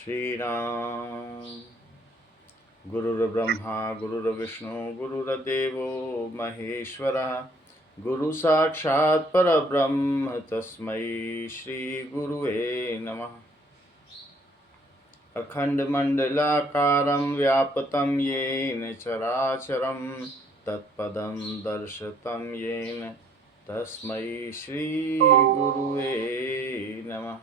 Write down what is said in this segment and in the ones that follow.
श्री राम। गुरुर्ब्रह्मा गुरुर्विष्णु गुरुर्देवो महेश्वरः। गुरु साक्षात् परब्रह्म तस्मै श्री गुरुवे नमः। अखंडमंडलाकारं व्याप्तं येन चराचरं तत्पदं दर्शितं येन तस्मै श्री गुरुवे नमः।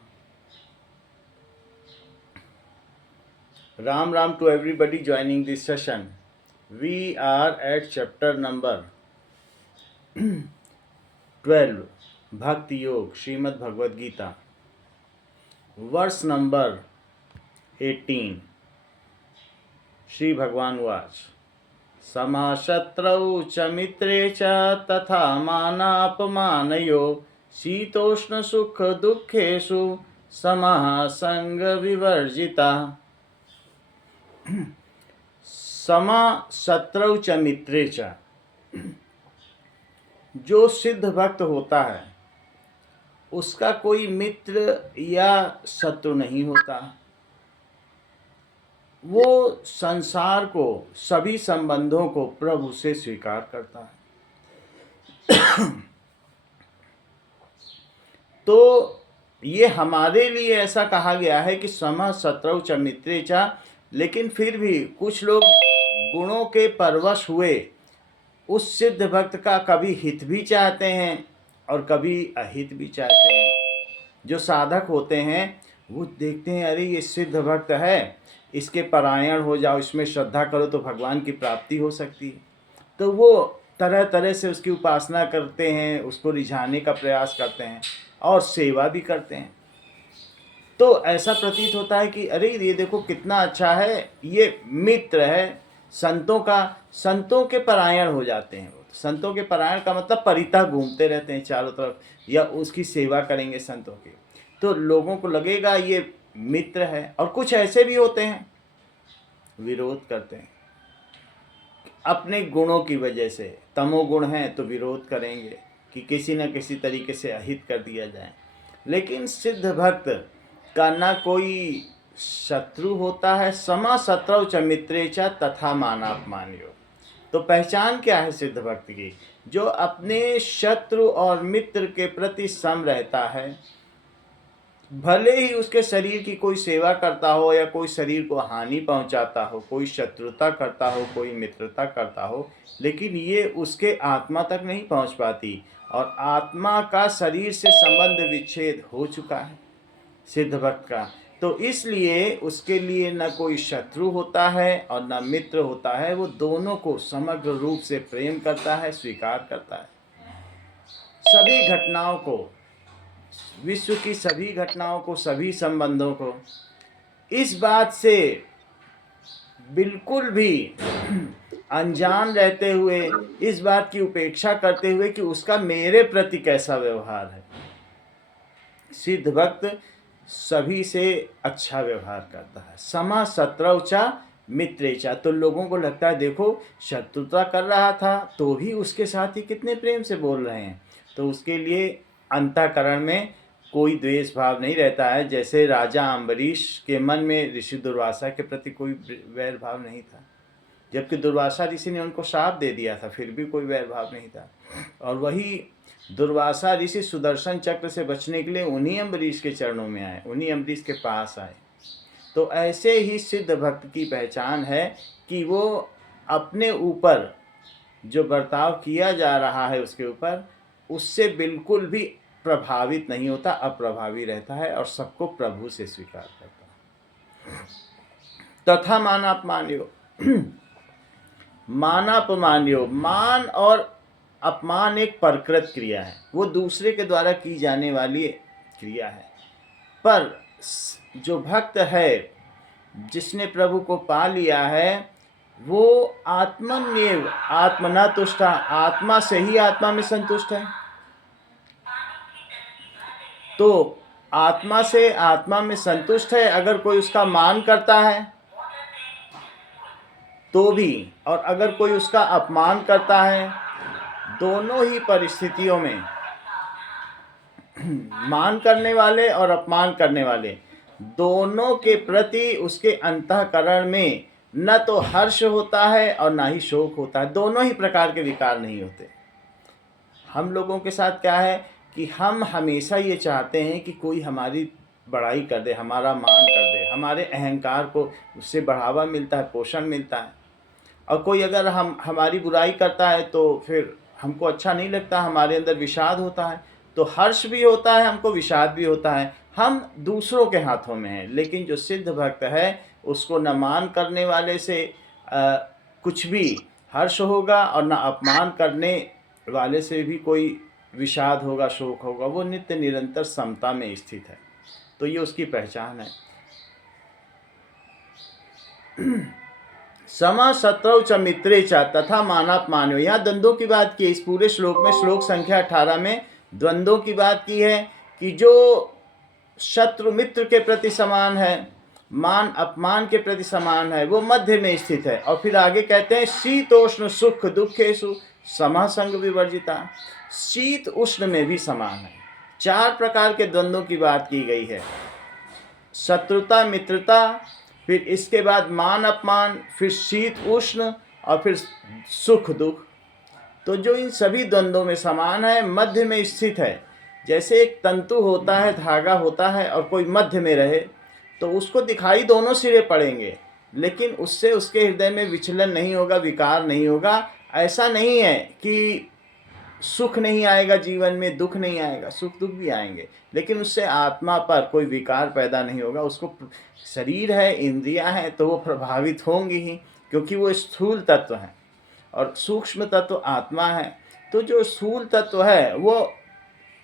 Ram Ram to everybody joining this session. We are at chapter number 12, Bhakti Yog, Srimad Bhagavad Gita, verse number 18. Shri Bhagwan Vach Samashatrau cha mitre cha tatha manapamanayo शीतोष्ण सुख दुखेषु समः संग विवर्जिता। समा शत्रु च मित्रे च, जो सिद्ध भक्त होता है उसका कोई मित्र या शत्रु नहीं होता। वो संसार को, सभी संबंधों को प्रभु से स्वीकार करता है। तो ये हमारे लिए ऐसा कहा गया है कि सम शत्रु च मित्रे च, लेकिन फिर भी कुछ लोग गुणों के परवश हुए उस सिद्ध भक्त का कभी हित भी चाहते हैं और कभी अहित भी चाहते हैं। जो साधक होते हैं वो देखते हैं, अरे ये सिद्ध भक्त है, इसके परायण हो जाओ, इसमें श्रद्धा करो तो भगवान की प्राप्ति हो सकती है। तो वो तरह तरह से उसकी उपासना करते हैं, उसको रिझाने का प्रयास करते हैं और सेवा भी करते हैं। तो ऐसा प्रतीत होता है कि अरे ये देखो कितना अच्छा है, ये मित्र है संतों का। संतों के परायण हो जाते हैं वो। संतों के परायण का मतलब परितः घूमते रहते हैं चारों तरफ, या उसकी सेवा करेंगे संतों की, तो लोगों को लगेगा ये मित्र है। और कुछ ऐसे भी होते हैं विरोध करते हैं अपने गुणों की वजह से। तमोगुण है तो विरोध करेंगे कि किसी न किसी तरीके से अहित कर दिया जाए। लेकिन सिद्ध भक्त का ना कोई शत्रु होता है। समा शत्रु च मित्रे च तथा मानापमानयो। तो पहचान क्या है सिद्ध भक्त की? जो अपने शत्रु और मित्र के प्रति सम रहता है, भले ही उसके शरीर की कोई सेवा करता हो या कोई शरीर को हानि पहुंचाता हो, कोई शत्रुता करता हो, कोई मित्रता करता हो, लेकिन ये उसके आत्मा तक नहीं पहुंच पाती। और आत्मा का शरीर से संबंध विच्छेद हो चुका है सिद्ध भक्त का। तो इसलिए उसके लिए न कोई शत्रु होता है और न मित्र होता है। वो दोनों को समग्र रूप से प्रेम करता है, स्वीकार करता है। सभी घटनाओं को, विश्व की सभी घटनाओं को, सभी संबंधों को इस बात से बिल्कुल भी अनजान रहते हुए, इस बात की उपेक्षा करते हुए कि उसका मेरे प्रति कैसा व्यवहार है। सिद्ध भक्त सभी से अच्छा व्यवहार करता है। समा शत्रु च मित्रे च। तो लोगों को लगता है देखो शत्रुता कर रहा था तो भी उसके साथ ही कितने प्रेम से बोल रहे हैं। तो उसके लिए अंतःकरण में कोई द्वेष भाव नहीं रहता है। जैसे राजा अम्बरीश के मन में ऋषि दुर्वासा के प्रति कोई वैर भाव नहीं था, जबकि दुर्वासा ऋषि ने उनको शाप दे दिया था, फिर भी कोई वैर भाव नहीं था। और वही दुर्वासा ऋषि सुदर्शन चक्र से बचने के लिए उन्हीं अम्बरीश के चरणों में आए, उन्हीं अम्बरीश के पास आए। तो ऐसे ही सिद्ध भक्त की पहचान है कि वो अपने ऊपर जो बर्ताव किया जा रहा है उसके ऊपर, उससे बिल्कुल भी प्रभावित नहीं होता, अप्रभावी रहता है और सबको प्रभु से स्वीकार करता है। तथा मानापमान्यो। मानापमान्यो, मान और अपमान एक प्रकृत क्रिया है, वो दूसरे के द्वारा की जाने वाली क्रिया है। पर जो भक्त है, जिसने प्रभु को पा लिया है, वो आत्मन्येव आत्मना तुष्ट, आत्मा से ही आत्मा में संतुष्ट है। तो आत्मा से आत्मा में संतुष्ट है। अगर कोई उसका मान करता है तो भी, और अगर कोई उसका अपमान करता है, दोनों ही परिस्थितियों में मान करने वाले और अपमान करने वाले दोनों के प्रति उसके अंतःकरण में न तो हर्ष होता है और ना ही शोक होता है, दोनों ही प्रकार के विकार नहीं होते। हम लोगों के साथ क्या है कि हम हमेशा ये चाहते हैं कि कोई हमारी बड़ाई कर दे, हमारा मान कर दे, हमारे अहंकार को उससे बढ़ावा मिलता है, पोषण मिलता है। और कोई अगर हमारी बुराई करता है तो फिर हमको अच्छा नहीं लगता, हमारे अंदर विषाद होता है। तो हर्ष भी होता है हमको, विषाद भी होता है। हम दूसरों के हाथों में हैं, लेकिन जो सिद्ध भक्त है उसको न मान करने वाले से कुछ भी हर्ष होगा और न अपमान करने वाले से भी कोई विषाद होगा, शोक होगा। वो नित्य निरंतर समता में स्थित है। तो ये उसकी पहचान है। सम शत्रौ च मित्रे च तथा मानापमानो। यहाँ द्वंद्वों की बात की इस पूरे श्लोक में, श्लोक संख्या 18 में द्वंद्वों की बात की है कि जो शत्रु मित्र के प्रति समान है, मान अपमान के प्रति समान है, वो मध्य में स्थित है। और फिर आगे कहते हैं शीतोष्ण सुख दुखेषु समः संग विवर्जिता। शीत उष्ण में भी समान है। 4 प्रकार के द्वंद्वों की बात की गई है, शत्रुता मित्रता, फिर इसके बाद मान अपमान, फिर शीत उष्ण और फिर सुख दुख। तो जो इन सभी द्वंद्वों में समान है, मध्य में स्थित है। जैसे एक तंतु होता है, धागा होता है, और कोई मध्य में रहे तो उसको दिखाई दोनों सिरे पड़ेंगे, लेकिन उससे उसके हृदय में विचलन नहीं होगा, विकार नहीं होगा। ऐसा नहीं है कि सुख नहीं आएगा जीवन में, दुख नहीं आएगा, सुख दुख भी आएंगे, लेकिन उससे आत्मा पर कोई विकार पैदा नहीं होगा। उसको शरीर है, इंद्रियां हैं, तो वो प्रभावित होंगी ही, क्योंकि वो स्थूल तत्व हैं और सूक्ष्म तत्व आत्मा है। तो जो स्थूल तत्व है वो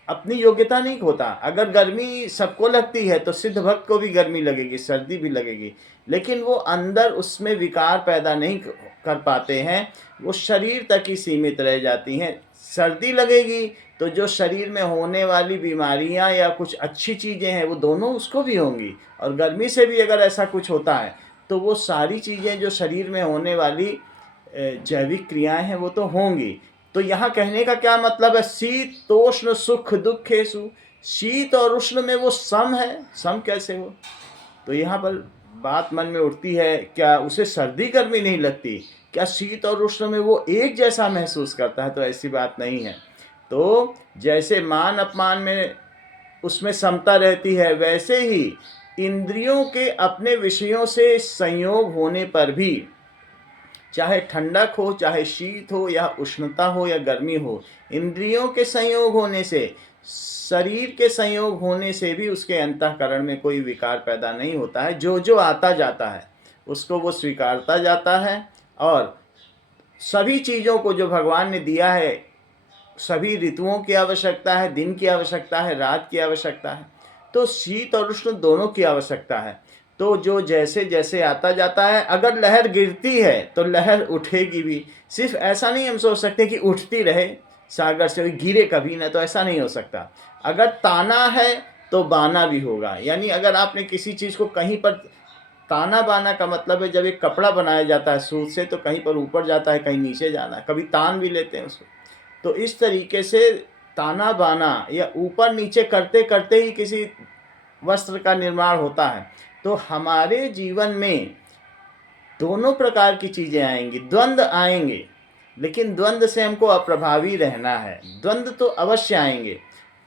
अपनी योग्यता नहीं खोता। अगर गर्मी सबको लगती है तो सिद्ध भक्त को भी गर्मी लगेगी, सर्दी भी लगेगी, लेकिन वो अंदर उसमें विकार पैदा नहीं कर पाते हैं, वो शरीर तक ही सीमित रह जाती हैं। सर्दी लगेगी तो जो शरीर में होने वाली बीमारियां या कुछ अच्छी चीज़ें हैं वो दोनों उसको भी होंगी, और गर्मी से भी अगर ऐसा कुछ होता है तो वो सारी चीज़ें जो शरीर में होने वाली जैविक क्रियाएं हैं वो तो होंगी। तो यहाँ कहने का क्या मतलब है, शीतोष्ण सुख दुखेषु। शीत और उष्ण में वो सम है, सम कैसे हो? तो यहाँ पर बात मन में उठती है, क्या उसे सर्दी गर्मी नहीं लगती? क्या शीत और उष्ण में वो एक जैसा महसूस करता है? तो ऐसी बात नहीं है। तो जैसे मान अपमान में उसमें समता रहती है, वैसे ही इंद्रियों के अपने विषयों से संयोग होने पर भी, चाहे ठंडक हो, चाहे शीत हो, या उष्णता हो या गर्मी हो, इंद्रियों के संयोग होने से, शरीर के संयोग होने से भी उसके अंतःकरण में कोई विकार पैदा नहीं होता है। जो जो आता जाता है उसको वो स्वीकारता जाता है, और सभी चीज़ों को जो भगवान ने दिया है, सभी ऋतुओं की आवश्यकता है, दिन की आवश्यकता है, रात की आवश्यकता है, तो शीत और उष्ण दोनों की आवश्यकता है। तो जो जैसे जैसे आता जाता है, अगर लहर गिरती है तो लहर उठेगी भी। सिर्फ ऐसा नहीं हम सोच सकते कि उठती रहे सागर से, गिरे कभी ना, तो ऐसा नहीं हो सकता। अगर ताना है तो बाना भी होगा। यानी अगर आपने किसी चीज़ को कहीं पर, ताना बाना का मतलब है जब एक कपड़ा बनाया जाता है सूत से, तो कहीं पर ऊपर जाता है, कहीं नीचे जाना है, कभी तान भी लेते हैं उसको। तो इस तरीके से ताना बाना या ऊपर नीचे करते करते ही किसी वस्त्र का निर्माण होता है। तो हमारे जीवन में दोनों प्रकार की चीज़ें आएंगी, द्वंद्व आएंगे, लेकिन द्वंद्व से हमको अप्रभावी रहना है। द्वंद्व तो अवश्य आएंगे।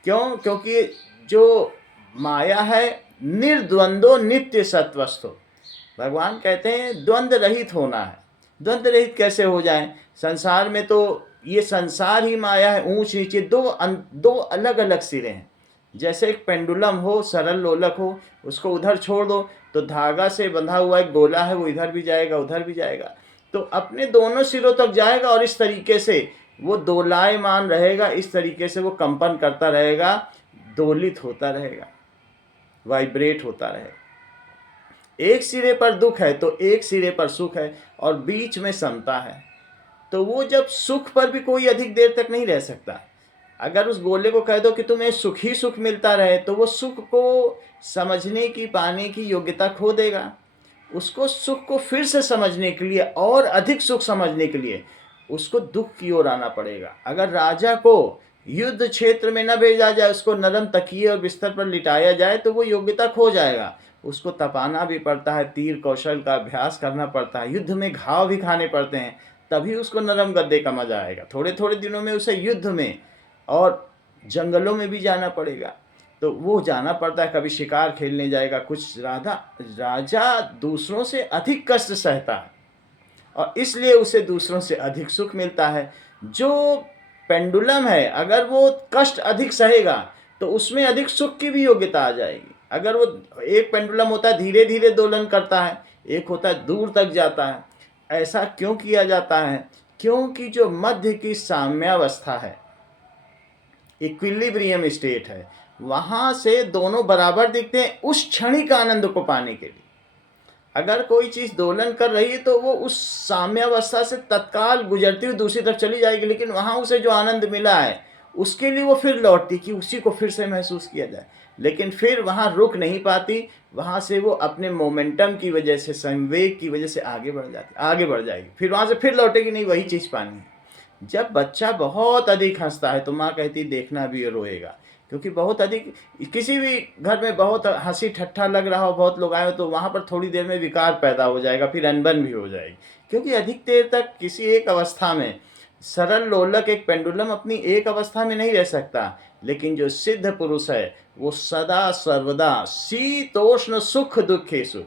क्यों? क्योंकि जो माया है निर्द्वंद्वो नित्य सत्वस्थो। भगवान कहते हैं द्वंद्व रहित होना है। द्वंद्व रहित कैसे हो जाए? संसार में तो ये संसार ही माया है, ऊंच नीचे, दो अलग अलग सिरे हैं। जैसे एक पेंडुलम हो, सरल लोलक हो, उसको उधर छोड़ दो तो धागा से बंधा हुआ एक गोला है, वो इधर भी जाएगा उधर भी जाएगा, तो अपने दोनों सिरों तक जाएगा, और इस तरीके से वो दोलायमान रहेगा, इस तरीके से वो कंपन करता रहेगा, दोलित होता रहेगा, वाइब्रेट होता रहेगा। एक सिरे पर दुख है तो एक सिरे पर सुख है, और बीच में समता है। तो वो जब सुख पर भी कोई अधिक देर तक नहीं रह सकता। अगर उस गोले को कह दो कि तुम्हें सुख ही सुख मिलता रहे, तो वो सुख को समझने की, पाने की योग्यता खो देगा। उसको सुख को फिर से समझने के लिए, और अधिक सुख समझने के लिए, उसको दुख की ओर आना पड़ेगा। अगर राजा को युद्ध क्षेत्र में न भेजा जाए, उसको नरम तकिए और बिस्तर पर लिटाया जाए तो वो योग्यता खो जाएगा। उसको तपाना भी पड़ता है, तीर कौशल का अभ्यास करना पड़ता है, युद्ध में घाव भी खाने पड़ते हैं, तभी उसको नरम गद्दे का मजा आएगा। थोड़े थोड़े दिनों में उसे युद्ध में और जंगलों में भी जाना पड़ेगा, तो वो जाना पड़ता है। कभी शिकार खेलने जाएगा। कुछ राजा दूसरों से अधिक कष्ट सहता है और इसलिए उसे दूसरों से अधिक सुख मिलता है। जो पेंडुलम है, अगर वो कष्ट अधिक सहेगा तो उसमें अधिक सुख की भी योग्यता आ जाएगी। अगर वो एक पेंडुलम होता है धीरे धीरे दोलन करता है, एक होता है दूर तक जाता है। ऐसा क्यों किया जाता है? क्योंकि जो मध्य की साम्यावस्था है, इक्विलिब्रियम स्टेट है, वहां से दोनों बराबर दिखते हैं उस क्षणिक आनंद को पाने के लिए। अगर कोई चीज दोलन कर रही है तो वो उस साम्यावस्था से तत्काल गुजरती हुई दूसरी तरफ चली जाएगी, लेकिन वहां उसे जो आनंद मिला है उसके लिए वो फिर लौटती कि उसी को फिर से महसूस किया जाए, लेकिन फिर वहां रुक नहीं पाती। वहां से वो अपने मोमेंटम की वजह से, संवेग की वजह से आगे बढ़ जाएगी, फिर वहां से फिर लौटेगी नहीं, वही चीज पानी है। जब बच्चा बहुत अधिक हंसता है तो माँ कहती देखना भी रोएगा, क्योंकि बहुत अधिक, किसी भी घर में बहुत हंसी ठट्ठा लग रहा हो, बहुत लोग आए हो, तो वहाँ पर थोड़ी देर में विकार पैदा हो जाएगा, फिर अनबन भी हो जाएगी। क्योंकि अधिक देर तक किसी एक अवस्था में, सरल लोलक एक पेंडुलम अपनी एक अवस्था में नहीं रह सकता, लेकिन जो सिद्ध पुरुष है वो सदा सर्वदा शीतोष्ण सुख दुखेषु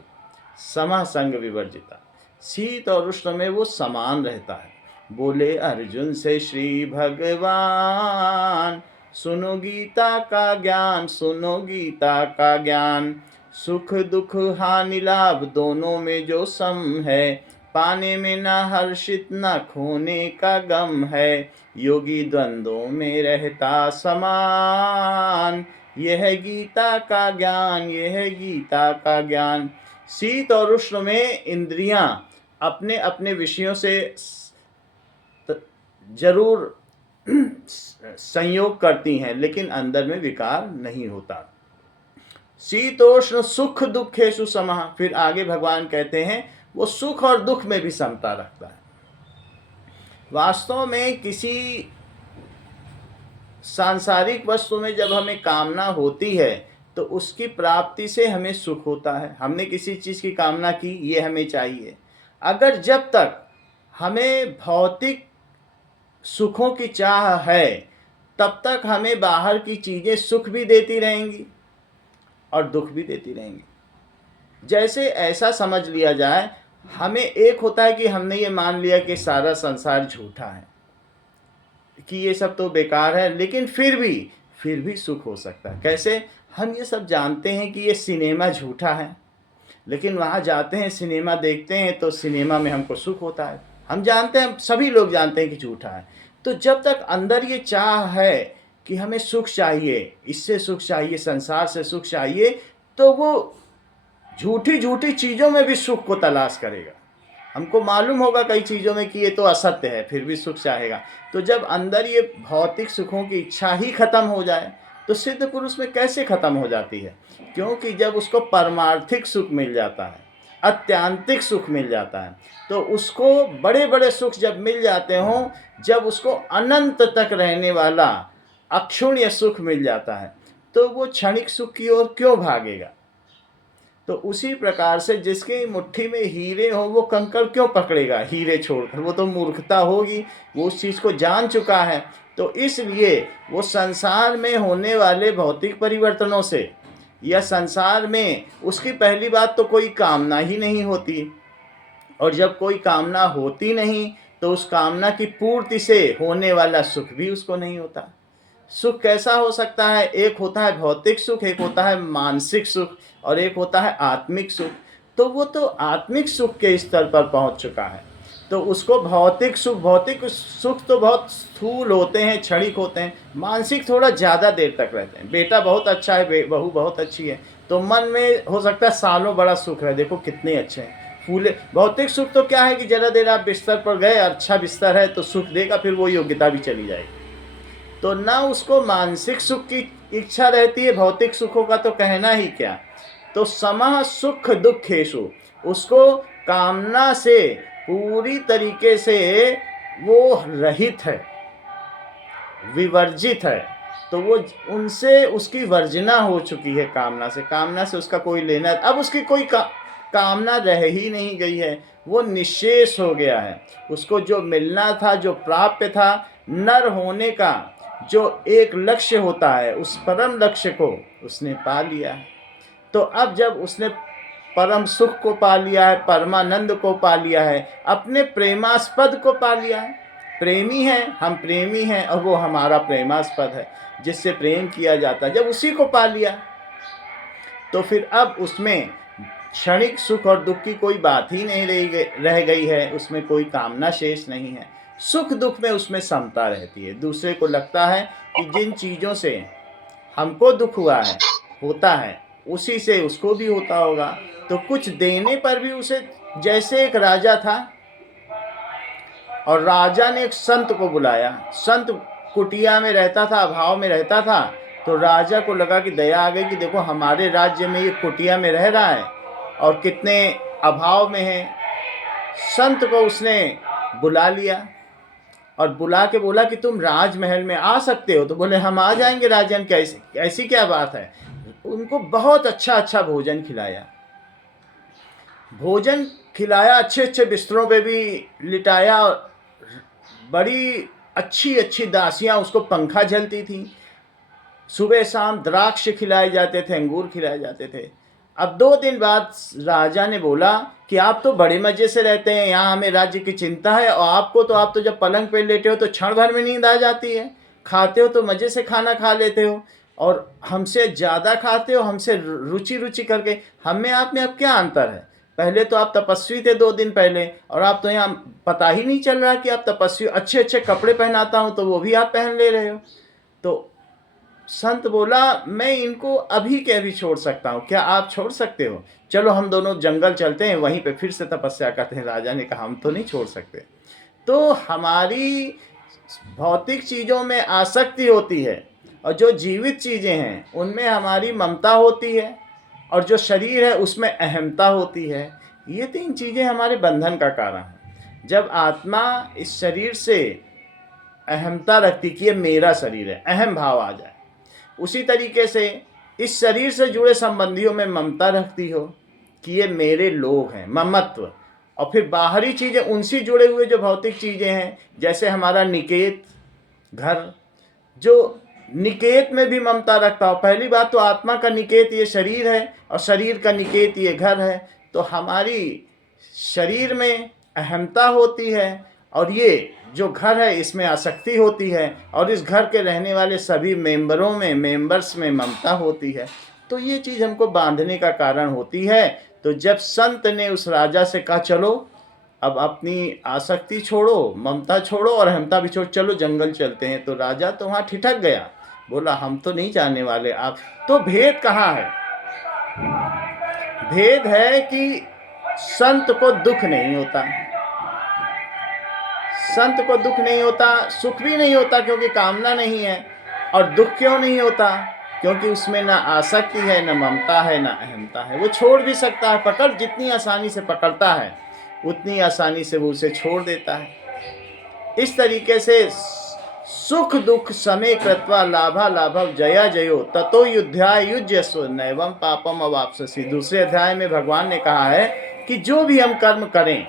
समः संग विवर्जिता, शीत और उष्ण में वो समान रहता है। बोले अर्जुन से श्री भगवान, सुनो गीता का ज्ञान, सुनो गीता का ज्ञान। सुख दुख हानि लाभ दोनों में जो सम है, पाने में न हर्षित न खोने का गम है। योगी द्वंद्वों में रहता समान, यह गीता का ज्ञान, यह गीता का ज्ञान। शीत और उष्ण में इंद्रियां अपने अपने विषयों से जरूर संयोग करती हैं, लेकिन अंदर में विकार नहीं होता। शीतोष्ण सुख दुखेषु समः, फिर आगे भगवान कहते हैं वो सुख और दुख में भी समता रखता है। वास्तव में किसी सांसारिक वस्तु में जब हमें कामना होती है तो उसकी प्राप्ति से हमें सुख होता है। हमने किसी चीज़ की कामना की, ये हमें चाहिए। अगर जब तक हमें भौतिक सुखों की चाह है, तब तक हमें बाहर की चीज़ें सुख भी देती रहेंगी और दुख भी देती रहेंगी। जैसे ऐसा समझ लिया जाए, हमें एक होता है कि हमने ये मान लिया कि सारा संसार झूठा है, कि ये सब तो बेकार है, लेकिन फिर भी सुख हो सकता है। कैसे? हम ये सब जानते हैं कि ये सिनेमा झूठा है, लेकिन वहाँ जाते हैं, सिनेमा देखते हैं, तो सिनेमा में हमको सुख होता है। हम जानते हैं, सभी लोग जानते हैं कि झूठा है। तो जब तक अंदर ये चाह है कि हमें सुख चाहिए, इससे सुख चाहिए, संसार से सुख चाहिए, तो वो झूठी झूठी चीज़ों में भी सुख को तलाश करेगा। हमको मालूम होगा कई चीज़ों में कि ये तो असत्य है, फिर भी सुख चाहेगा। तो जब अंदर ये भौतिक सुखों की इच्छा ही खत्म हो जाए, तो सिद्ध पुरुष में कैसे खत्म हो जाती है? क्योंकि जब उसको परमार्थिक सुख मिल जाता है, अत्यांतिक सुख मिल जाता है, तो उसको बड़े बड़े सुख जब मिल जाते हों, जब उसको अनंत तक रहने वाला अक्षुण्य सुख मिल जाता है, तो वो क्षणिक सुख की ओर क्यों भागेगा? तो उसी प्रकार से जिसकी मुट्ठी में हीरे हो, वो कंकड़ क्यों पकड़ेगा हीरे छोड़कर? वो तो मूर्खता होगी, वो उस चीज़ को जान चुका है। तो इसलिए वो संसार में होने वाले भौतिक परिवर्तनों से, या संसार में उसकी पहली बात तो कोई कामना ही नहीं होती, और जब कोई कामना होती नहीं तो उस कामना की पूर्ति से होने वाला सुख भी उसको नहीं होता। सुख कैसा हो सकता है? एक होता है भौतिक सुख, एक होता है मानसिक सुख, और एक होता है आत्मिक सुख। तो वो तो आत्मिक सुख के स्तर पर पहुंच चुका है, तो उसको भौतिक सुख तो बहुत स्थूल होते हैं, क्षणिक होते हैं। मानसिक थोड़ा ज़्यादा देर तक रहते हैं। बेटा बहुत अच्छा है, बहू बहुत अच्छी है, तो मन में हो सकता है सालों बड़ा सुख है, देखो कितने अच्छे हैं, फूले। भौतिक सुख तो क्या है कि ज़रा देर आप बिस्तर पर गए, अच्छा बिस्तर है तो सुख देगा, फिर वो योग्यता भी चली जाएगी। तो ना उसको मानसिक सुख की इच्छा रहती है, भौतिक सुखों का तो कहना ही क्या। तो समः सुख दुखेषु, उसको कामना से पूरी तरीके से वो रहित है। विवर्जित है, तो वो उनसे उसकी वर्जना हो चुकी है, कामना से उसका कोई लेना, अब उसकी कोई कामना रह ही नहीं गई है, वो निःशेष हो गया है। उसको जो मिलना था, जो प्राप्य था, नर होने का जो एक लक्ष्य होता है, उस परम लक्ष्य को उसने पा लिया। तो अब जब उसने परम सुख को पा लिया है, परमानंद को पा लिया है, अपने प्रेमास्पद को पा लिया है, प्रेमी है, हम प्रेमी हैं और वो हमारा प्रेमास्पद है जिससे प्रेम किया जाता है, जब उसी को पा लिया तो फिर अब उसमें क्षणिक सुख और दुख की कोई बात ही नहीं रह गई है, उसमें कोई कामना शेष नहीं है। सुख दुख में उसमें समता रहती है। दूसरे को लगता है कि जिन चीज़ों से हमको दुख हुआ है, होता है, उसी से उसको भी होता होगा, तो कुछ देने पर भी उसे, जैसे एक राजा था और राजा ने एक संत को बुलाया, संत कुटिया में रहता था, अभाव में रहता था, तो राजा को लगा कि दया आ गई कि देखो हमारे राज्य में ये कुटिया में रह रहा है और कितने अभाव में है। संत को उसने बुला लिया और बुला के बोला कि तुम राजमहल में आ सकते हो, तो बोले हम आ जाएंगे राजन, ऐसी क्या बात है। उनको बहुत अच्छा अच्छा भोजन खिलाया, अच्छे अच्छे बिस्तरों पे भी लिटाया, बड़ी अच्छी अच्छी दासियां उसको पंखा झलती थी, सुबह शाम द्राक्ष खिलाए जाते थे, अंगूर खिलाए जाते थे। अब 2 दिन बाद राजा ने बोला कि आप तो बड़े मज़े से रहते हैं, यहाँ हमें राज्य की चिंता है, और आप तो जब पलंग पे लेटे हो तो क्षण भर में नींद आ जाती है, खाते हो तो मज़े से खाना खा लेते हो और हमसे ज़्यादा खाते हो, हमसे रुचि करके। हम में आप में अब क्या अंतर है? पहले तो आप तपस्वी थे 2 दिन पहले, और आप तो यहाँ पता ही नहीं चल रहा कि आप तपस्वी। अच्छे अच्छे कपड़े पहनाता हूँ तो वो भी आप पहन ले रहे हो। तो संत बोला मैं इनको अभी के अभी छोड़ सकता हूँ, क्या आप छोड़ सकते हो? चलो हम दोनों जंगल चलते हैं, वहीं पे फिर से तपस्या करते हैं। राजा ने कहा हम तो नहीं छोड़ सकते। तो हमारी भौतिक चीज़ों में आसक्ति होती है और जो जीवित चीज़ें हैं उनमें हमारी ममता होती है, और जो शरीर है उसमें अहमता होती है। ये 3 चीज़ें हमारे बंधन का कारण है। जब आत्मा इस शरीर से अहमता रखती कि ये मेरा शरीर है, अहम भाव आ जाए, उसी तरीके से इस शरीर से जुड़े संबंधियों में ममता रखती हो कि ये मेरे लोग हैं, ममत्व, और फिर बाहरी चीज़ें उनसे जुड़े हुए जो भौतिक चीज़ें हैं, जैसे हमारा निकेत घर, जो निकेत में भी ममता रखता हो। पहली बात तो आत्मा का निकेत ये शरीर है और शरीर का निकेत ये घर है, तो हमारी शरीर में अहमता होती है और ये जो घर है इसमें आसक्ति होती है, और इस घर के रहने वाले सभी मेंबर्स में ममता होती है। तो ये चीज़ हमको बांधने का कारण होती है। तो जब संत ने उस राजा से कहा चलो अब अपनी आसक्ति छोड़ो, ममता छोड़ो और अहमता भी छोड़ो, चलो जंगल चलते हैं, तो राजा तो वहाँ ठिठक गया, बोला हम तो नहीं जाने वाले। आप तो भेद कहाँ है? भेद है कि संत को दुख नहीं होता, संत को दुख नहीं होता, सुख भी नहीं होता क्योंकि कामना नहीं है। और दुख क्यों नहीं होता? क्योंकि उसमें ना आसक्ति है, ना ममता है, ना अहमता है। वो छोड़ भी सकता है, पकड़ जितनी आसानी से पकड़ता है उतनी आसानी से वो उसे छोड़ देता है। इस तरीके से सुख दुख समय कृत्वा लाभा लाभव जया जयो ततो युद्ध्या युज्यस्व नैवं पापम अवाप्स्यसि। दूसरे अध्याय में भगवान ने कहा है कि जो भी हम कर्म करें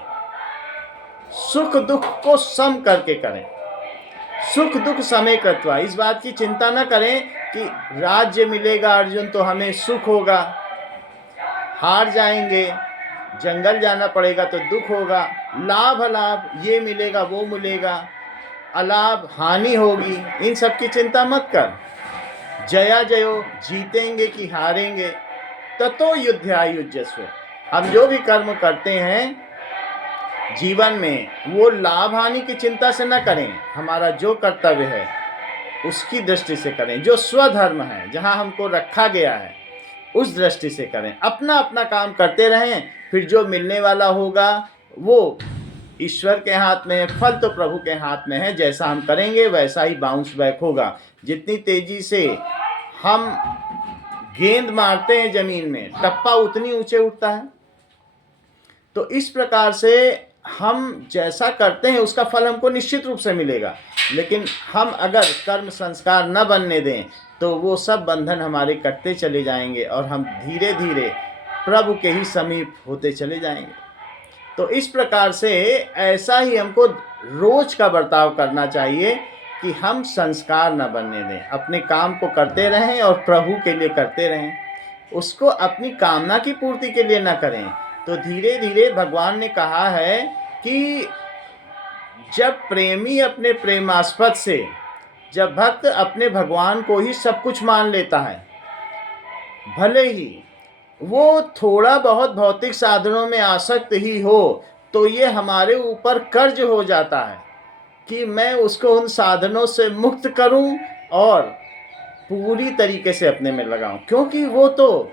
सुख दुख को सम करके करें, सुख दुख समय कृत्वा। इस बात की चिंता न करें कि राज्य मिलेगा अर्जुन तो हमें सुख होगा, हार जाएंगे, जंगल जाना पड़ेगा तो दुख होगा, लाभ अलाभ ये मिलेगा वो मिलेगा, अलाभ हानि होगी, इन सब की चिंता मत कर। जया जयो जीतेंगे कि हारेंगे, ततो युद्ध्या युज्यस्व। हम जो भी कर्म करते हैं जीवन में वो लाभ हानि की चिंता से न करें, हमारा जो कर्तव्य है उसकी दृष्टि से करें, जो स्वधर्म है जहाँ हमको रखा गया है उस दृष्टि से करें, अपना अपना काम करते रहें। फिर जो मिलने वाला होगा वो ईश्वर के हाथ में है, फल तो प्रभु के हाथ में है। जैसा हम करेंगे वैसा ही बाउंस बैक होगा। जितनी तेजी से हम गेंद मारते हैं जमीन में, टप्पा उतनी ऊंचे उठता है। तो इस प्रकार से हम जैसा करते हैं उसका फल हमको निश्चित रूप से मिलेगा। लेकिन हम अगर कर्म संस्कार न बनने दें तो वो सब बंधन हमारे कटते चले जाएंगे और हम धीरे धीरे प्रभु के ही समीप होते चले जाएंगे। तो इस प्रकार से ऐसा ही हमको रोज का बर्ताव करना चाहिए कि हम संस्कार न बनने दें, अपने काम को करते रहें और प्रभु के लिए करते रहें, उसको अपनी कामना की पूर्ति के लिए न करें। तो धीरे धीरे भगवान ने कहा है कि जब प्रेमी अपने प्रेमास्पद से, जब भक्त अपने भगवान को ही सब कुछ मान लेता है, भले ही वो थोड़ा बहुत भौतिक साधनों में आसक्त ही हो, तो ये हमारे ऊपर कर्ज हो जाता है कि मैं उसको उन साधनों से मुक्त करूं और पूरी तरीके से अपने में लगाऊं, क्योंकि वो तो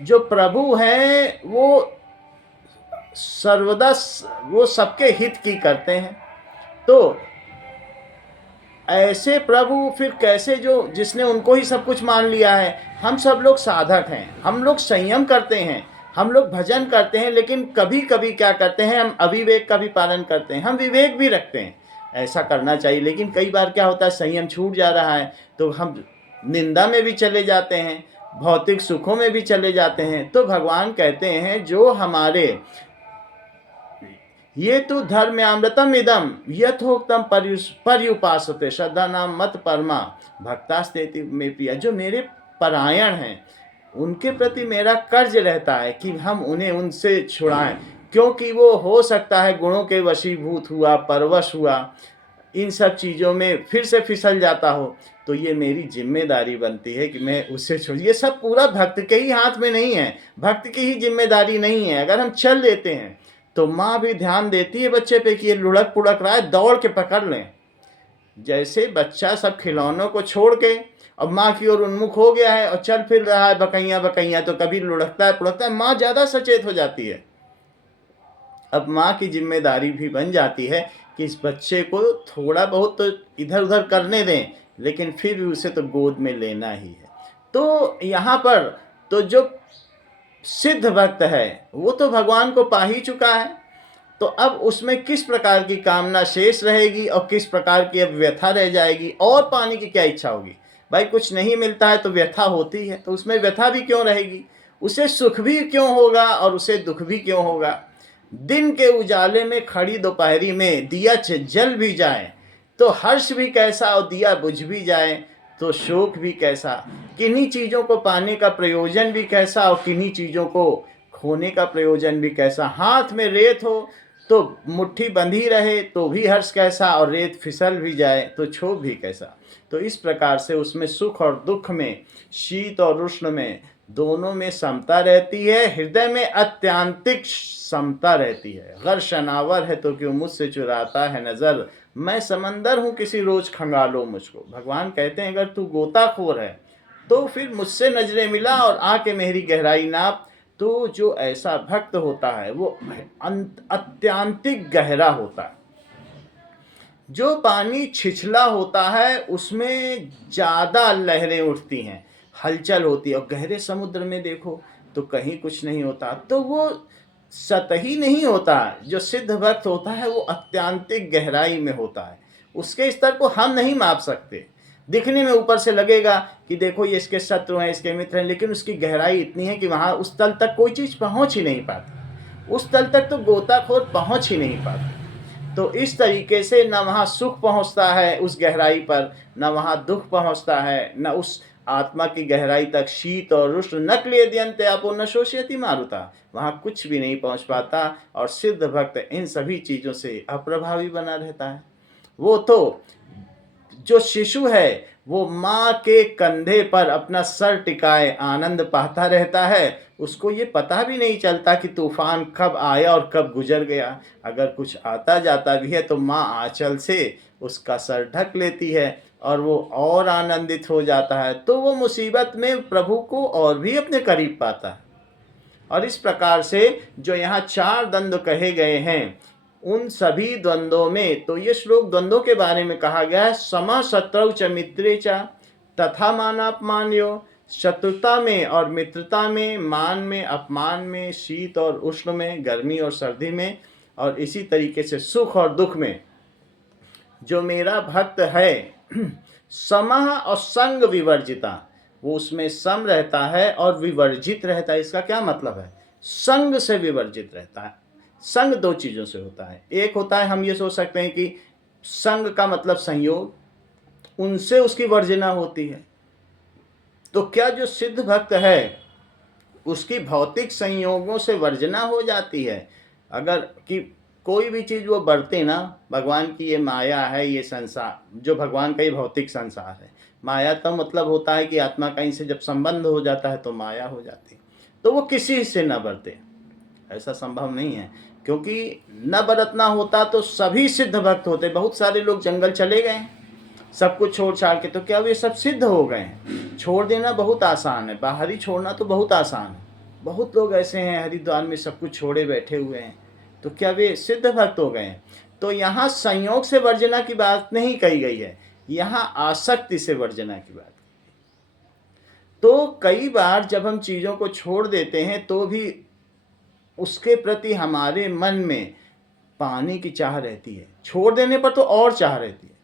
जो प्रभु हैं वो सर्वदा वो सबके हित की करते हैं। तो ऐसे प्रभु फिर कैसे, जो जिसने उनको ही सब कुछ मान लिया है। हम सब लोग साधक हैं, हम लोग संयम करते हैं, हम लोग भजन करते हैं, लेकिन कभी कभी क्या करते हैं, हम अविवेक का भी पालन करते हैं, हम विवेक भी रखते हैं, ऐसा करना चाहिए। लेकिन कई बार क्या होता है, संयम छूट जा रहा है तो हम निंदा में भी चले जाते हैं, भौतिक सुखों में भी चले जाते हैं। तो भगवान कहते हैं जो हमारे ये तो धर्म्यामृतम इदम यथोक्तम पर्युपासते श्रद्धा नाम मत परमा भक्तास्तेति में प्रिया। जो मेरे परायण हैं उनके प्रति मेरा कर्ज रहता है कि हम उन्हें उनसे छुड़ाएं, क्योंकि वो हो सकता है गुणों के वशीभूत हुआ, परवश हुआ, इन सब चीज़ों में फिर से फिसल जाता हो। तो ये मेरी जिम्मेदारी बनती है कि मैं उससे छोड़, ये सब पूरा भक्त के ही हाथ में नहीं है, भक्त की ही जिम्मेदारी नहीं है। अगर हम चल देते हैं तो माँ भी ध्यान देती है बच्चे पे कि ये लुढ़क पुढ़क रहा है, दौड़ के पकड़ लें। जैसे बच्चा सब खिलौनों को छोड़ के अब माँ की ओर उन्मुख हो गया है और चल फिर रहा है बकैया बकैया, तो कभी लुढ़कता है पुढ़कता है, माँ ज़्यादा सचेत हो जाती है। अब माँ की जिम्मेदारी भी बन जाती है कि इस बच्चे को थोड़ा बहुत तो इधर उधर करने दें, लेकिन फिर भी उसे तो गोद में लेना ही है। तो यहाँ पर तो जो सिद्ध भक्त है वो तो भगवान को पा ही चुका है, तो अब उसमें किस प्रकार की कामना शेष रहेगी और किस प्रकार की अब व्यथा रह जाएगी, और पाने की क्या इच्छा होगी। भाई कुछ नहीं मिलता है तो व्यथा होती है, तो उसमें व्यथा भी क्यों रहेगी, उसे सुख भी क्यों होगा और उसे दुख भी क्यों होगा। दिन के उजाले में खड़ी दोपहरी में दिया जल भी जाए तो हर्ष भी कैसा, और दिया बुझ भी जाए तो शोक भी कैसा। किन्हीं चीज़ों को पाने का प्रयोजन भी कैसा और किन्हीं चीज़ों को खोने का प्रयोजन भी कैसा। हाथ में रेत हो तो मुट्ठी बंधी रहे तो भी हर्ष कैसा, और रेत फिसल भी जाए तो क्षोभ भी कैसा। तो इस प्रकार से उसमें सुख और दुख में, शीत और उष्ण में, दोनों में समता रहती है। हृदय में अत्यांतिक समता रहती है। गर शनावर है तो क्यों मुझसे चुराता है नज़र, मैं समंदर हूँ किसी रोज खंगालो मुझको। भगवान कहते हैं अगर तू गोताखोर है तो फिर मुझसे नजरें मिला और आके मेरी गहराई नाप। तो जो ऐसा भक्त होता है वो अत्यांतिक गहरा होता है। जो पानी छिछला होता है उसमें ज़्यादा लहरें उठती हैं, हलचल होती है, और गहरे समुद्र में देखो तो कहीं कुछ नहीं होता। तो वो सतही नहीं होता, जो सिद्ध भक्त होता है वो अत्यांतिक गहराई में होता है। उसके स्तर को हम नहीं माप सकते। दिखने में ऊपर से लगेगा कि देखो ये इसके शत्रु हैं, इसके मित्र हैं, लेकिन उसकी गहराई इतनी है कि वहाँ उस तल तक कोई चीज़ पहुँच ही नहीं पाती। उस तल तक तो गोताखोर पहुँच ही नहीं पाता। तो इस तरीके से न वहाँ सुख पहुँचता है उस गहराई पर, न वहाँ दुख पहुँचता है, न उस आत्मा की गहराई तक शीत और उष्ण न क्लेदयन्ते आपो न शोषयति मारुता, वहाँ कुछ भी नहीं पहुँच पाता। और सिद्ध भक्त इन सभी चीज़ों से अप्रभावी बना रहता है। वो तो जो शिशु है वो माँ के कंधे पर अपना सर टिकाए आनंद पाता रहता है। उसको ये पता भी नहीं चलता कि तूफान कब आया और कब गुजर गया। अगर कुछ आता जाता भी है तो माँ आंचल से उसका सर ढक लेती है और वो और आनंदित हो जाता है। तो वो मुसीबत में प्रभु को और भी अपने करीब पाता है। और इस प्रकार से जो यहाँ 4 द्वंद्व कहे गए हैं उन सभी द्वंद्वों में, तो ये श्लोक द्वंद्वों के बारे में कहा गया है। सम शत्रौ च मित्रे च तथा मानापमान्यो, शत्रुता में और मित्रता में, मान में अपमान में, शीत और उष्ण में, गर्मी और सर्दी में, और इसी तरीके से सुख और दुख में। जो मेरा भक्त है समः और संग विवर्जिता, वो उसमें सम रहता है और विवर्जित रहता है। इसका क्या मतलब है? संग से विवर्जित रहता है। संग दो चीज़ों से होता है। एक होता है, हम ये सोच सकते हैं कि संग का मतलब संयोग, उनसे उसकी वर्जना होती है। तो क्या जो सिद्ध भक्त है उसकी भौतिक संयोगों से वर्जना हो जाती है? अगर कि कोई भी चीज़ वो बरते ना, भगवान की ये माया है, ये संसार जो भगवान का ये भौतिक संसार है, माया तो मतलब होता है कि आत्मा कहीं से जब संबंध हो जाता है तो माया हो जाती है। तो वो किसी से न बरते, ऐसा संभव नहीं है, क्योंकि न बरतना होता तो सभी सिद्ध भक्त होते। बहुत सारे लोग जंगल चले गए सब कुछ छोड़ छाड़ के, तो क्या वे सब सिद्ध हो गए हैं? छोड़ देना बहुत आसान है, बाहरी छोड़ना तो बहुत आसान है। बहुत लोग ऐसे हैं हरिद्वार में सब कुछ छोड़े बैठे हुए हैं, तो क्या वे सिद्ध भक्त हो गए हैं? तो यहाँ संयोग से वर्जना की बात नहीं कही गई है, यहाँ आसक्ति से वर्जना की बात। तो कई बार जब हम चीज़ों को छोड़ देते हैं तो भी उसके प्रति हमारे मन में पाने की चाह रहती है, छोड़ देने पर तो और चाह रहती है।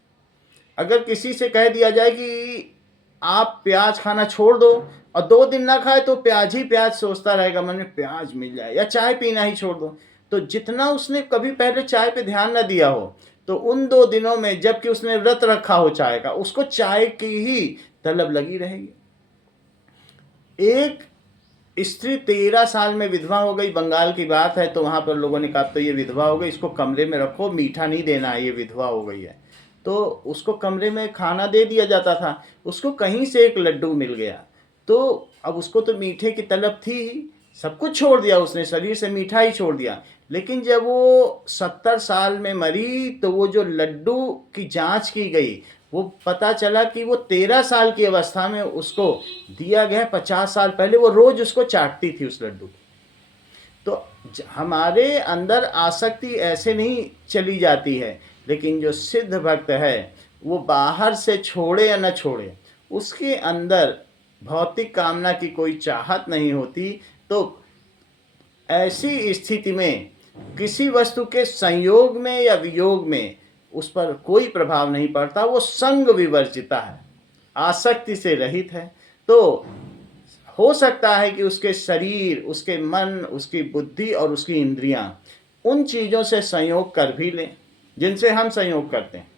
अगर किसी से कह दिया जाए कि आप प्याज खाना छोड़ दो और 2 दिन ना खाए तो प्याज ही प्याज सोचता रहेगा मन में, प्याज मिल जाए, या चाय पीना ही छोड़ दो, तो जितना उसने कभी पहले चाय पे ध्यान न दिया हो, तो उन 2 दिनों में जबकि उसने व्रत रखा हो चाय का, उसको चाय की ही तलब लगी रहेगी। एक स्त्री 13 साल में विधवा हो गई, बंगाल की बात है, तो वहाँ पर लोगों ने कहा तो ये विधवा हो गई, इसको कमरे में रखो, मीठा नहीं देना है, ये विधवा हो गई है। तो उसको कमरे में खाना दे दिया जाता था, उसको कहीं से एक लड्डू मिल गया, तो अब उसको तो मीठे की तलब थी ही, सब कुछ छोड़ दिया उसने, शरीर से मीठा ही छोड़ दिया। लेकिन जब वो 70 साल में मरी तो वो जो लड्डू की जांच की गई, वो पता चला कि वो 13 साल की अवस्था में उसको दिया गया, 50 साल पहले वो रोज उसको चाटती थी उस लड्डू को। तो हमारे अंदर आसक्ति ऐसे नहीं चली जाती है, लेकिन जो सिद्ध भक्त है वो बाहर से छोड़े या न छोड़े, उसके अंदर भौतिक कामना की कोई चाहत नहीं होती। तो ऐसी स्थिति में किसी वस्तु के संयोग में या वियोग में उस पर कोई प्रभाव नहीं पड़ता, वो संग विवर्जिता है, आसक्ति से रहित है। तो हो सकता है कि उसके शरीर, उसके मन, उसकी बुद्धि और उसकी इंद्रियां उन चीज़ों से संयोग कर भी लें जिनसे हम संयोग करते हैं।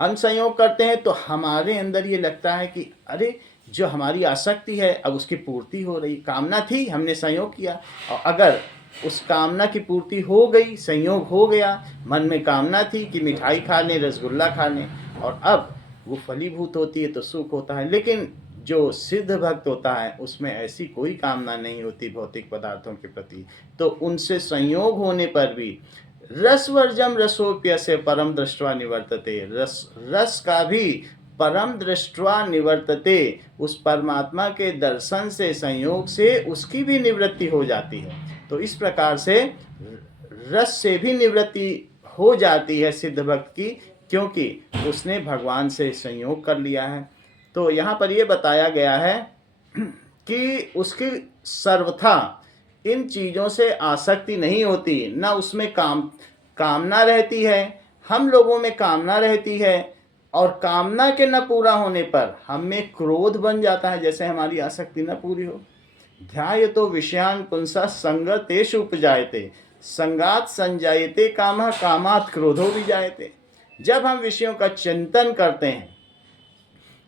हम संयोग करते हैं तो हमारे अंदर ये लगता है कि अरे जो हमारी आसक्ति है अब उसकी पूर्ति हो रही, कामना थी हमने संयोग किया, और अगर उस कामना की पूर्ति हो गई, संयोग हो गया, मन में कामना थी कि मिठाई खाने, रसगुल्ला खाने, और अब वो फलीभूत होती है तो सुख होता है। लेकिन जो सिद्ध भक्त होता है उसमें ऐसी कोई कामना नहीं होती भौतिक पदार्थों के प्रति, तो उनसे संयोग होने पर भी रसवर्जम रसोप्यस्य परम दृष्ट्वा निवर्तते, रस का भी परम दृष्ट्वा निवर्तते, उस परमात्मा के दर्शन से, संयोग से उसकी भी निवृत्ति हो जाती है। तो इस प्रकार से रस से भी निवृत्ति हो जाती है सिद्ध भक्त की, क्योंकि उसने भगवान से संयोग कर लिया है। तो यहाँ पर ये बताया गया है कि उसकी सर्वथा इन चीज़ों से आसक्ति नहीं होती, न उसमें कामना रहती है। हम लोगों में कामना रहती है, और कामना के न पूरा होने पर हम में क्रोध बन जाता है, जैसे हमारी आसक्ति न पूरी हो। ध्यायतो विषयान पुंसः संगतेषु उपजायते, संगात संजायते कामः, कामात् क्रोधो विजायते। जब हम विषयों का चिंतन करते हैं,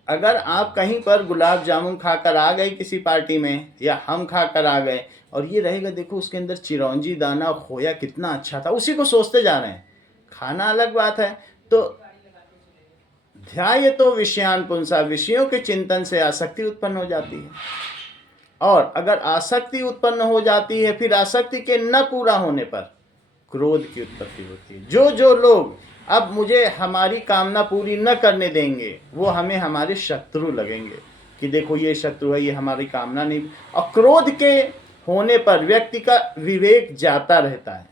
अगर आप कहीं पर गुलाब जामुन खाकर आ गए किसी पार्टी में, या हम खाकर आ गए, और ये रहेगा देखो उसके अंदर चिरौंजी दाना खोया कितना अच्छा था, उसी को सोचते जा रहे हैं, खाना अलग बात है। तो ध्यायतो विषयान पुंसः, विषयों के चिंतन से आसक्ति उत्पन्न हो जाती है, और अगर आसक्ति उत्पन्न हो जाती है फिर आसक्ति के न पूरा होने पर क्रोध की उत्पत्ति होती है। जो लोग अब मुझे हमारी कामना पूरी न करने देंगे वो हमें हमारे शत्रु लगेंगे, कि देखो ये शत्रु है, ये हमारी कामना नहीं। और क्रोध के होने पर व्यक्ति का विवेक जाता रहता है।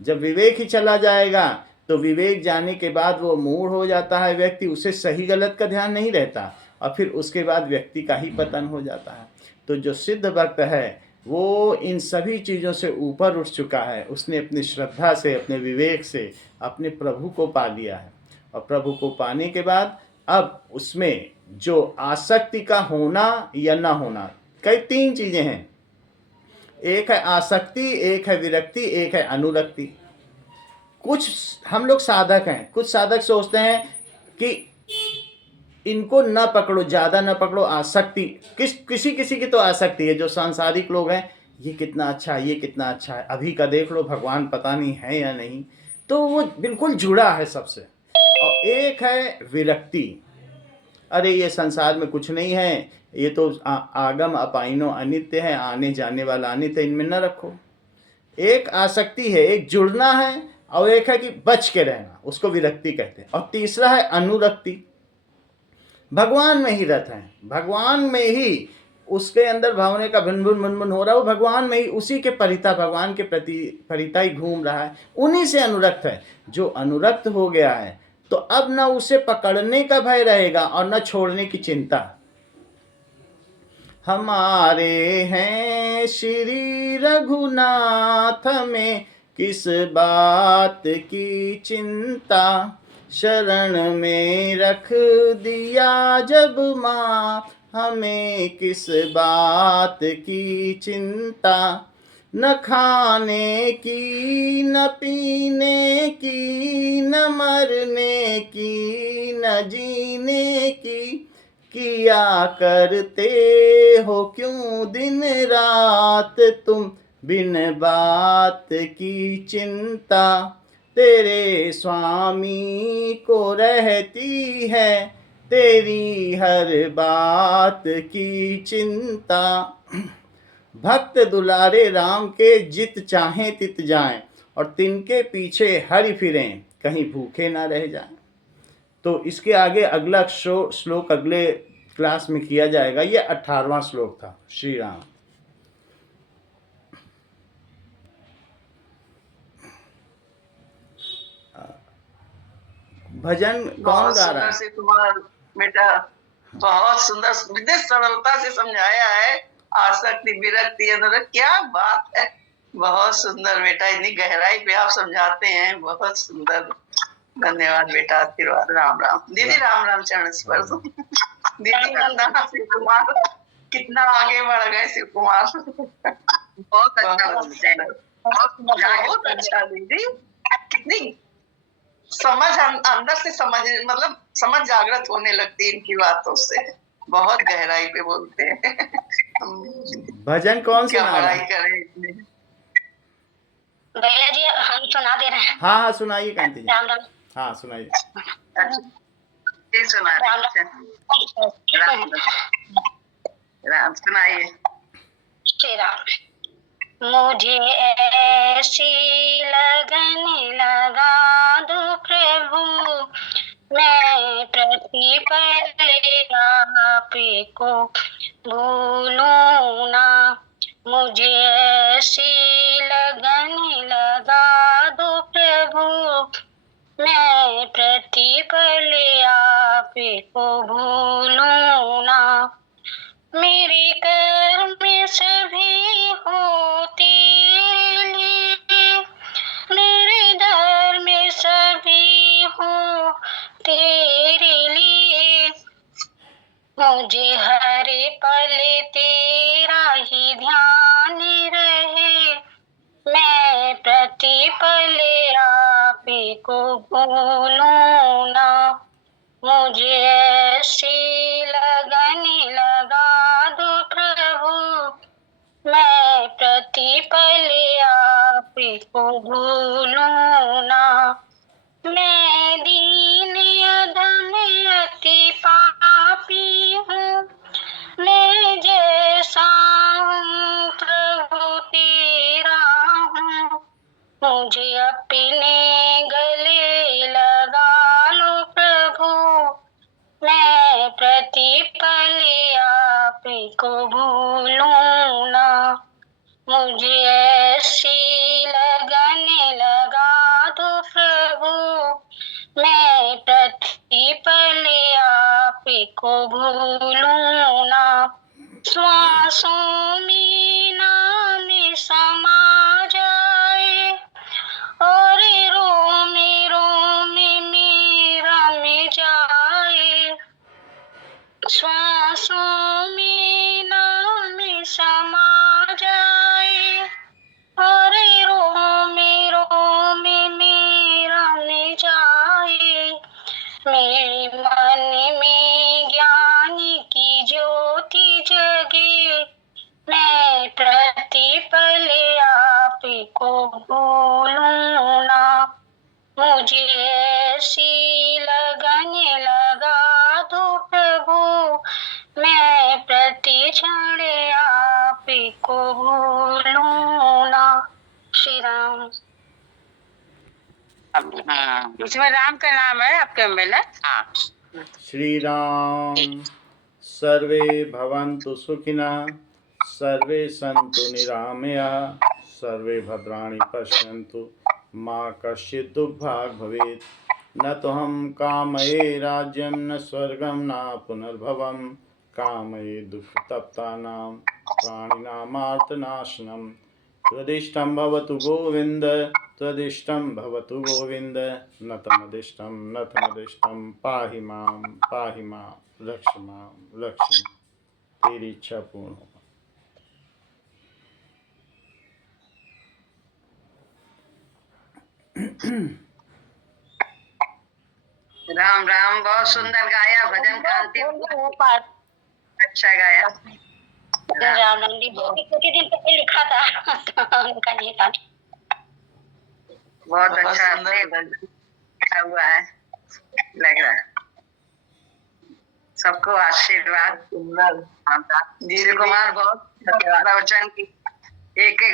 जब विवेक ही चला जाएगा तो विवेक जाने के बाद वो मूढ़ हो जाता है व्यक्ति, उसे सही गलत का ध्यान नहीं रहता, और फिर उसके बाद व्यक्ति का ही पतन हो जाता है। तो जो सिद्ध भक्त है वो इन सभी चीज़ों से ऊपर उठ चुका है। उसने अपनी श्रद्धा से, अपने विवेक से अपने प्रभु को पा लिया है, और प्रभु को पाने के बाद अब उसमें जो आसक्ति का होना या ना होना, कई 3 चीज़ें हैं। एक है आसक्ति, एक है विरक्ति, एक है अनुरक्ति। कुछ हम लोग साधक हैं, कुछ साधक सोचते हैं कि इनको न पकड़ो, ज़्यादा न पकड़ो। आसक्ति किसी किसी की तो आसक्ति है, जो सांसारिक लोग हैं, ये कितना अच्छा है, ये कितना अच्छा है, अभी का देख लो, भगवान पता नहीं है या नहीं, तो वो बिल्कुल जुड़ा है सबसे। और एक है विरक्ति, अरे ये संसार में कुछ नहीं है, ये तो आगम अपाइनो अनित्य है, आने जाने वाला अनित्य, इनमें न रखो। एक आसक्ति है, एक जुड़ना है, और एक है कि बच के रहना, उसको विरक्ति कहते हैं। और तीसरा है अनुरक्ति, भगवान में ही रत है, भगवान में ही उसके अंदर भावने का भिन भिन हो रहा है, वो भगवान में ही, उसी के परिता, भगवान के प्रति परिता ही घूम रहा है, उन्हीं से अनुरक्त है। जो अनुरक्त हो गया है तो अब न उसे पकड़ने का भय रहेगा और न छोड़ने की चिंता। हमारे हैं श्री रघुनाथ में किस बात की चिंता, शरण में रख दिया जब माँ हमें किस बात की चिंता। न खाने की, न पीने की, न मरने की, न जीने की, किया करते हो क्यों दिन रात तुम बिन बात की चिंता। तेरे स्वामी को रहती है तेरी हर बात की चिंता। भक्त दुलारे राम के जित चाहें तित जाएं, और तिनके पीछे हरि फिरें कहीं भूखे ना रह जाएं। तो इसके आगे अगला श्लोक अगले क्लास में किया जाएगा। ये 18वां श्लोक था। श्री राम। भजन कौन गा रहा है? कुमार बेटा, बहुत सुंदर विदेश सरलता से समझाया है। आसक्ति, विरक्ति, अनुरक्ति, क्या बात है। बहुत सुंदर बेटा, इतनी गहराई पे आप समझाते हैं, बहुत सुंदर। धन्यवाद बेटा, आशीर्वाद। राम राम दीदी, राम राम चरण स्पर्श। दीदी वंदना। शिव कुमार कितना आगे बढ़ गए, शिव कुमार। बहुत अच्छा, बहुत अच्छा दीदी। कितनी समझ अंदर से समझ, मतलब समझ जागृत होने लगती है इनकी बातों से। बहुत गहराई पे बोलते हैं। भजन कौन क्या सुना रहा बड़ाई है? करें भैया जी, हम सुना दे रहे हैं। हाँ हाँ सुनाइए कांति जी। राम राम। हाँ सुनाइए। सुना राम राम सुनाइए। श्री राम। मुझे ऐसी लगन लगा दो प्रभु, मैं प्रतिपल आप को भूलूं ना। मुझे ऐसी लगन लगा दो प्रभु, मैं प्रतिपल आप को भूलूं ना। मेरे कर्म सभी होते लिए, मेरे धर्म सभी हो तेरे लिए। मुझे हर पल तेरा ही ध्यान रहे, मैं प्रतिपल आप को भूलूं ना। मुझे ऐसी लगन लगा दो प्रभु, मैं प्रतिपल आप को भूलूं ना। मैं दीन अधम अति पापी हूँ, मैं जैसा हूँ प्रभु तेरा हूँ। मुझे अपने गले लगा लो प्रभु, मैं प्रतिपल आप को भूलूं ना। मुझे ऐसी लगन लगा दो प्रभु, मैं प्रतिपल आप को भूलूं ना। श्वासों में ना ज्योति जगे, मैं प्रतिपल आप को भूलूं ना। मुझे ऐसी लगन लगा दो प्रभु, मैं प्रति क्षण आप को भूलूं ना। श्री राम। हाँ इसमें राम का नाम है आपके में ना। हाँ श्री राम। सर्वे भवन्तु सुखिनः, सर्वे सन्तु निरामयाः, सर्वे भद्राणि पश्यन्तु, मा कश्चित् दुःखभाग् भवेत्। न तोऽहं कामये राज्यं न स्वर्गं न पुनर्भवं, कामये दुःखतप्तानां प्राणिनामार्तनाशनं। त्वदिष्टं भवतु गोविन्द, त्वदिष्टं भवतु गोविन्द, न तमदिष्टं पाहि मां रक्ष मां रक्ष। तेरी इच्छा पूर्ण हो। राम राम, बहुत सुंदर गाया भजन का अंतिम अच्छा गाया। राम नाम जी कुछ दिन पहले लिखा था तो उनका ये था। बहुत अच्छा लिखा हुआ है, लग रहा है। सबको आशीर्वाद। सुंदर। शिव कुमार बहुत प्रवचन की एक एक